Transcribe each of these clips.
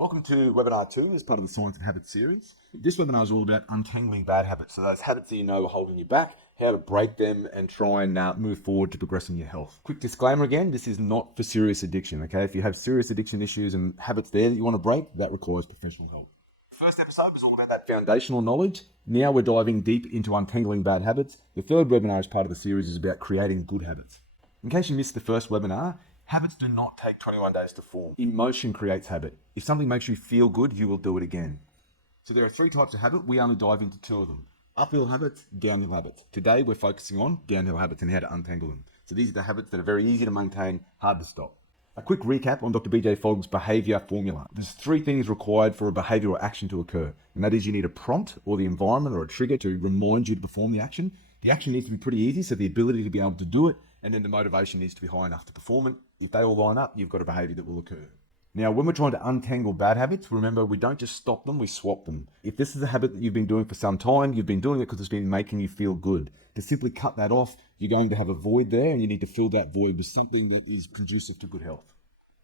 Welcome to webinar 2 as part of the Science of Habits series. This webinar is all about untangling bad habits. So those habits that you know are holding you back, how to break them and try and move forward to progressing your health. Quick disclaimer again, this is not for serious addiction, okay? If you have serious addiction issues and habits there that you want to break, that requires professional help. First episode was all about that foundational knowledge. Now we're diving deep into untangling bad habits. The third webinar as part of the series is about creating good habits. In case you missed the first webinar, habits do not take 21 days to form. Emotion creates habit. If something makes you feel good, you will do it again. So there are 3 types of habit. We only dive into 2 of them. Uphill habits, downhill habits. Today we're focusing on downhill habits and how to untangle them. So these are the habits that are very easy to maintain, hard to stop. A quick recap on Dr. BJ Fogg's behavior formula. There's 3 things required for a behavior or action to occur. And that is you need a prompt or the environment or a trigger to remind you to perform the action. The action needs to be pretty easy, so the ability to be able to do it, and then the motivation needs to be high enough to perform it. If they all line up, you've got a behavior that will occur. Now, when we're trying to untangle bad habits, remember, we don't just stop them, we swap them. If this is a habit that you've been doing for some time, you've been doing it because it's been making you feel good. To simply cut that off, you're going to have a void there, and you need to fill that void with something that is conducive to good health.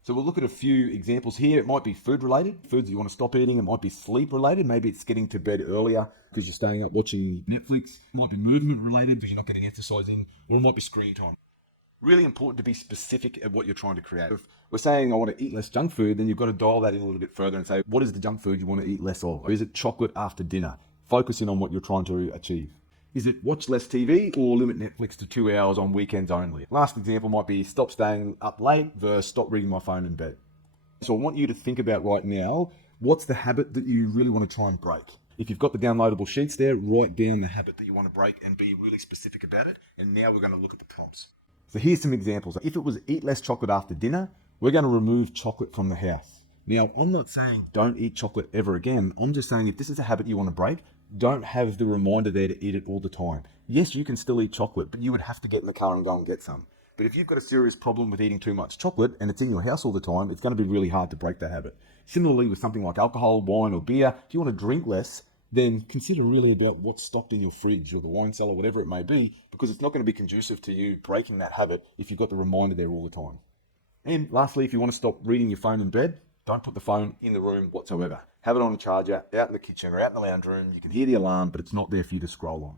So we'll look at a few examples here. It might be food related, foods you want to stop eating. It might be sleep related. Maybe it's getting to bed earlier because you're staying up watching Netflix. It might be movement related because you're not getting exercise in, or it might be screen time. Really important to be specific at what you're trying to create. If we're saying I want to eat less junk food, then you've got to dial that in a little bit further and say, what is the junk food you want to eat less of? Or is it chocolate after dinner? Focus in on what you're trying to achieve. Is it watch less TV or limit Netflix to 2 hours on weekends only? Last example might be stop staying up late versus stop reading my phone in bed. So I want you to think about right now, what's the habit that you really want to try and break? If you've got the downloadable sheets there, write down the habit that you want to break and be really specific about it. And now we're going to look at the prompts. So here's some examples. If it was eat less chocolate after dinner, we're going to remove chocolate from the house. Now, I'm not saying don't eat chocolate ever again. I'm just saying if this is a habit you want to break, don't have the reminder there to eat it all the time. Yes, you can still eat chocolate, but you would have to get in the car and go and get some. But if you've got a serious problem with eating too much chocolate and it's in your house all the time, it's going to be really hard to break that habit. Similarly, with something like alcohol, wine, or beer, if you want to drink less, then consider really about what's stocked in your fridge or the wine cellar, whatever it may be, because it's not going to be conducive to you breaking that habit if you've got the reminder there all the time. And lastly, if you want to stop reading your phone in bed, don't put the phone in the room whatsoever. Have it on a charger, out in the kitchen or out in the lounge room. You can hear the alarm, but it's not there for you to scroll on.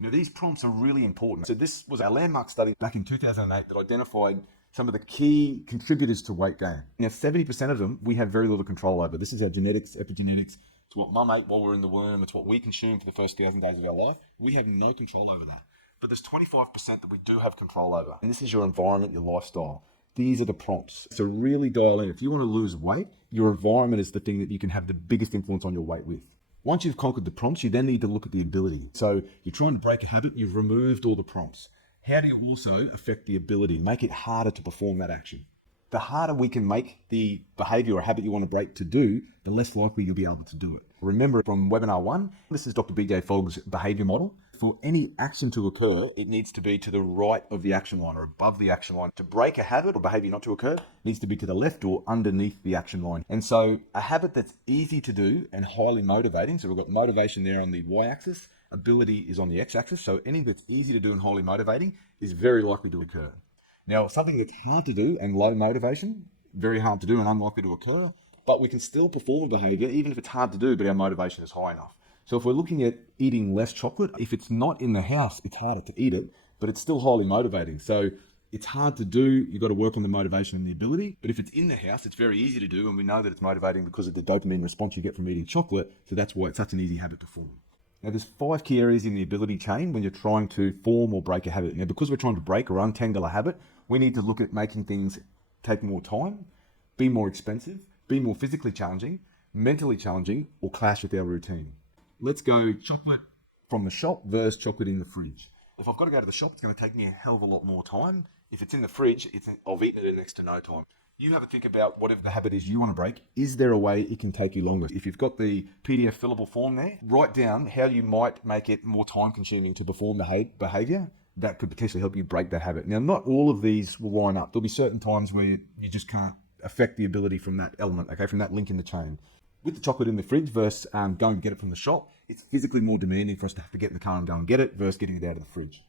Now, these prompts are really important. So this was a landmark study back in 2008 that identified some of the key contributors to weight gain. Now, 70% of them we have very little control over. This is our genetics, epigenetics. It's what mum ate while we were in the womb. It's what we consume for the first 1,000 days of our life. We have no control over that. But there's 25% that we do have control over. And this is your environment, your lifestyle. These are the prompts. So really dial in. If you want to lose weight, your environment is the thing that you can have the biggest influence on your weight with. Once you've conquered the prompts, you then need to look at the ability. So you're trying to break a habit, you've removed all the prompts. How do you also affect the ability? Make it harder to perform that action. The harder we can make the behavior or habit you want to break to do, the less likely you'll be able to do it. Remember from webinar 1, this is Dr. BJ Fogg's behavior model. For any action to occur, it needs to be to the right of the action line or above the action line. To break a habit or behavior not to occur, it needs to be to the left or underneath the action line. And so a habit that's easy to do and highly motivating, so we've got motivation there on the y-axis, ability is on the x-axis, so anything that's easy to do and highly motivating is very likely to occur. Now, something that's hard to do and low motivation, very hard to do and unlikely to occur, but we can still perform a behavior even if it's hard to do, but our motivation is high enough. So if we're looking at eating less chocolate, if it's not in the house, it's harder to eat it, but it's still highly motivating. So it's hard to do, you've got to work on the motivation and the ability, but if it's in the house, it's very easy to do, and we know that it's motivating because of the dopamine response you get from eating chocolate, so that's why it's such an easy habit to form. Now, there's 5 key areas in the ability chain when you're trying to form or break a habit. Now, because we're trying to break or untangle a habit, we need to look at making things take more time, be more expensive, be more physically challenging, mentally challenging, or clash with our routine. Let's go chocolate from the shop versus chocolate in the fridge. If I've got to go to the shop, it's going to take me a hell of a lot more time. If it's in the fridge, I've eaten it in next to no time. You have to think about whatever the habit is you want to break. Is there a way it can take you longer? If you've got the PDF fillable form there, write down how you might make it more time consuming to perform the behavior. That could potentially help you break that habit. Now, not all of these will line up. There'll be certain times where you just can't affect the ability from that element, okay, from that link in the chain. With the chocolate in the fridge versus going to get it from the shop, it's physically more demanding for us to have to get in the car and go and get it versus getting it out of the fridge.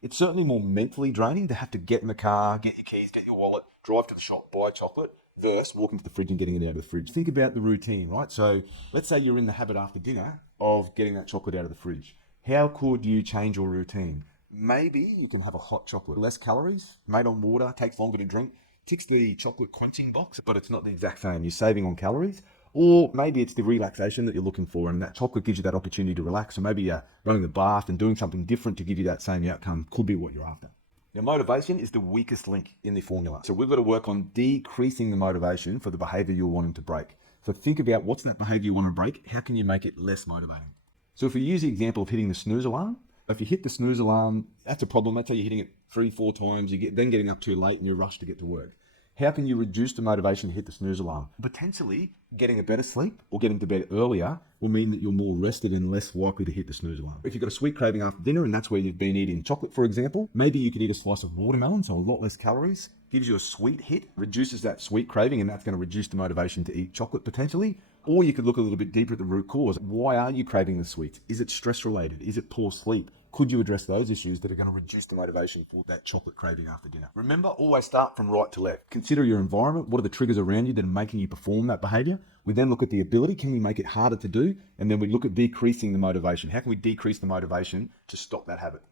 It's certainly more mentally draining to have to get in the car, get your keys, get your wallet, drive to the shop, buy chocolate, versus walking to the fridge and getting it out of the fridge. Think about the routine, right? So let's say you're in the habit after dinner of getting that chocolate out of the fridge. How could you change your routine? Maybe you can have a hot chocolate, less calories, made on water, takes longer to drink, ticks the chocolate quenching box, but it's not the exact same. You're saving on calories. Or maybe it's the relaxation that you're looking for, and that chocolate gives you that opportunity to relax. So maybe running the bath and doing something different to give you that same outcome could be what you're after. Now, motivation is the weakest link in the formula. So we've got to work on decreasing the motivation for the behavior you're wanting to break. So think about what's that behavior you want to break? How can you make it less motivating? So if we use the example of hitting the snooze alarm, if you hit the snooze alarm, that's a problem. That's how you're hitting it 3-4 times. Then getting up too late and you're rushed to get to work. How can you reduce the motivation to hit the snooze alarm? Potentially, getting a better sleep or getting to bed earlier will mean that you're more rested and less likely to hit the snooze alarm. If you've got a sweet craving after dinner and that's where you've been eating chocolate, for example, maybe you could eat a slice of watermelon, so a lot less calories, gives you a sweet hit, reduces that sweet craving, and that's going to reduce the motivation to eat chocolate potentially. Or you could look a little bit deeper at the root cause. Why are you craving the sweets? Is it stress related? Is it poor sleep? Could you address those issues that are going to reduce the motivation for that chocolate craving after dinner? Remember, always start from right to left. Consider your environment. What are the triggers around you that are making you perform that behavior? We then look at the ability. Can we make it harder to do? And then we look at decreasing the motivation. How can we decrease the motivation to stop that habit?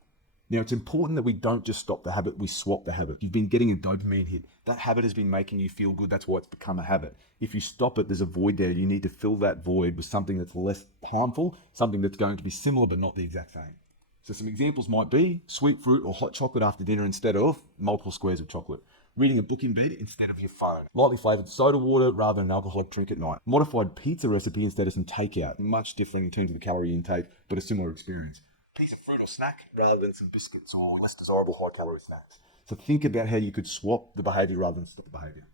Now, it's important that we don't just stop the habit, we swap the habit. You've been getting a dopamine hit. That habit has been making you feel good. That's why it's become a habit. If you stop it, there's a void there. You need to fill that void with something that's less harmful, something that's going to be similar but not the exact same. So some examples might be sweet fruit or hot chocolate after dinner instead of multiple squares of chocolate. Reading a book in bed instead of your phone. Lightly flavoured soda water rather than an alcoholic drink at night. Modified pizza recipe instead of some takeout. Much different in terms of the calorie intake, but a similar experience. Piece of fruit or snack rather than some biscuits or less desirable high calorie snacks. So think about how you could swap the behaviour rather than stop the behaviour.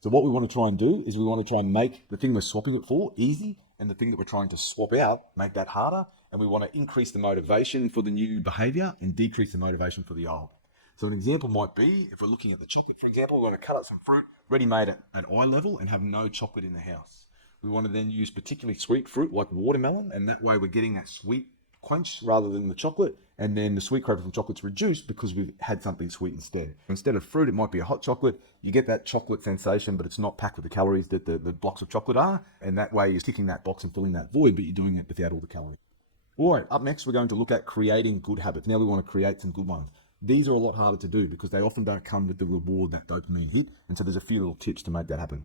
So what we want to try and do is we want to try and make the thing we're swapping it for easy, and the thing that we're trying to swap out, make that harder, and we want to increase the motivation for the new behaviour and decrease the motivation for the old. So an example might be, if we're looking at the chocolate, for example, we want to cut up some fruit, ready-made at eye level, and have no chocolate in the house. We want to then use particularly sweet fruit like watermelon, and that way we're getting that sweet quench rather than the chocolate, and then the sweet craving from chocolate's reduced because we've had something sweet instead. Instead of fruit, it might be a hot chocolate. You get that chocolate sensation, but it's not packed with the calories that the blocks of chocolate are, and that way you're ticking that box and filling that void, but you're doing it without all the calories. All right, up next we're going to look at creating good habits. Now we want to create some good ones. These are a lot harder to do because they often don't come with the reward, that dopamine hit, and so there's a few little tips to make that happen.